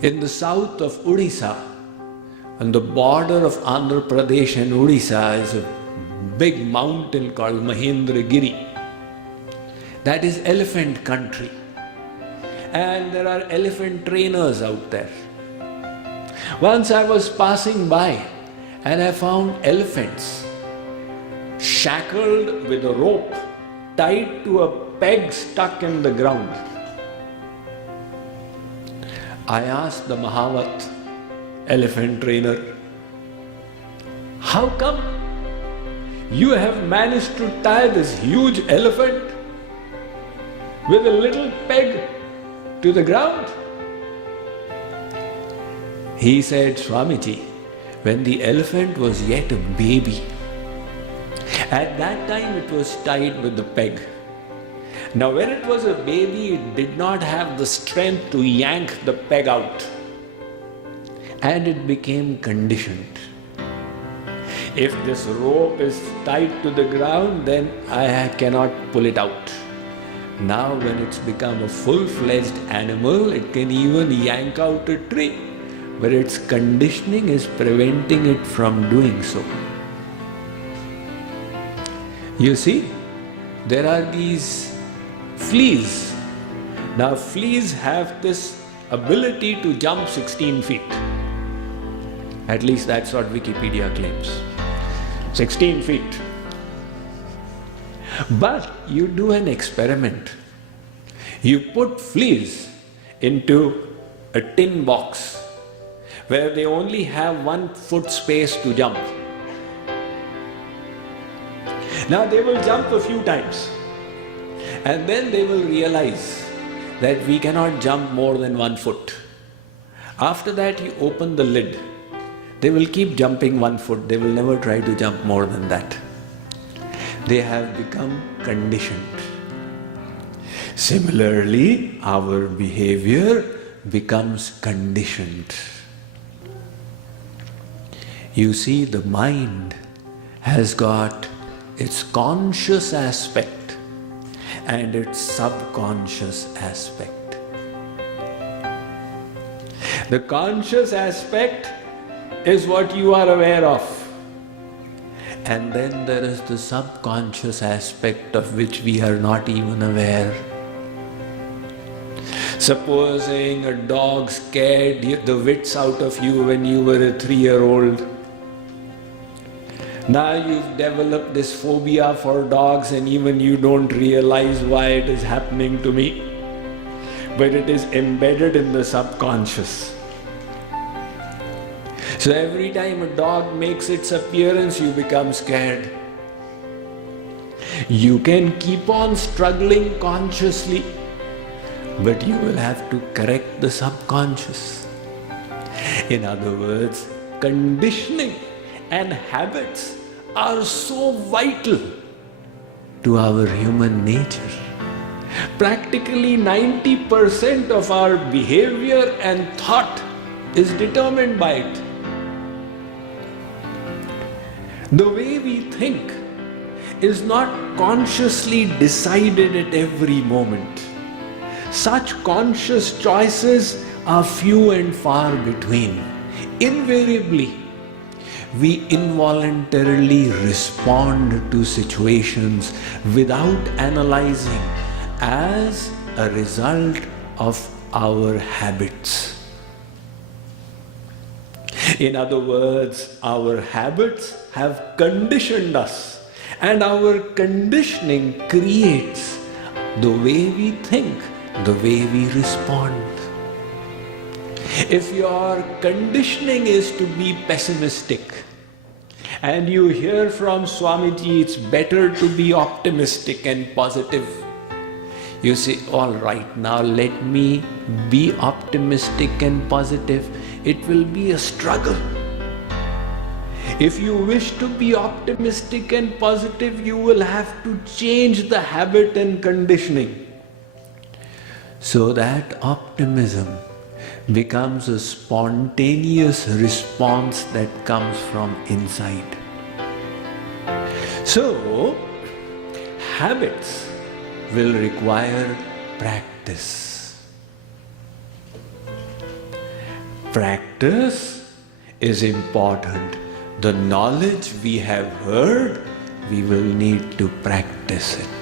In the south of Odisha, on the border of Andhra Pradesh and Odisha, is a big mountain called Mahendragiri. That is elephant country. And there are elephant trainers out there. Once I was passing by and I found elephants shackled with a rope tied to a peg stuck in the ground. I asked the Mahavat, elephant trainer, how come you have managed to tie this huge elephant with a little peg to the ground? He said, Swamiji, when the elephant was yet a baby, at that time it was tied with the peg. Now when it was a baby, it did not have the strength to yank the peg out, and it became conditioned. If this rope is tied to the ground, then I cannot pull it out. Now when it's become a full-fledged animal, it can even yank out a tree, but its conditioning is preventing it from doing so. You see, there are these fleas. Now fleas have this ability to jump 16 feet. At least that's what Wikipedia claims. 16 feet. But you do an experiment. You put fleas into a tin box where they only have 1 foot space to jump. Now they will jump a few times and then they will realize that we cannot jump more than 1 foot. After that you open the lid. They will keep jumping 1 foot. They will never try to jump more than that. They have become conditioned. Similarly, our behavior becomes conditioned. You see, the mind has got its conscious aspect and its subconscious aspect. The conscious aspect is what you are aware of. And then there is the subconscious aspect of which we are not even aware. Supposing a dog scared the wits out of you when you were a 3-year-old. Now you've developed this phobia for dogs and even you don't realize why it is happening to me. But it is embedded in the subconscious. So every time a dog makes its appearance, you become scared. You can keep on struggling consciously, but you will have to correct the subconscious. In other words, conditioning and habits are so vital to our human nature. Practically 90% of our behavior and thought is determined by it. The way we think is not consciously decided at every moment. Such conscious choices are few and far between. Invariably, we involuntarily respond to situations without analyzing as a result of our habits. In other words, our habits have conditioned us, and our conditioning creates the way we think, the way we respond. If your conditioning is to be pessimistic, and you hear from Swamiji it's better to be optimistic and positive, you say, all right, now let me be optimistic and positive. It will be a struggle. If you wish to be optimistic and positive, you will have to change the habit and conditioning so that optimism becomes a spontaneous response that comes from inside. So, habits will require practice. Practice is important. The knowledge we have heard, we will need to practice it.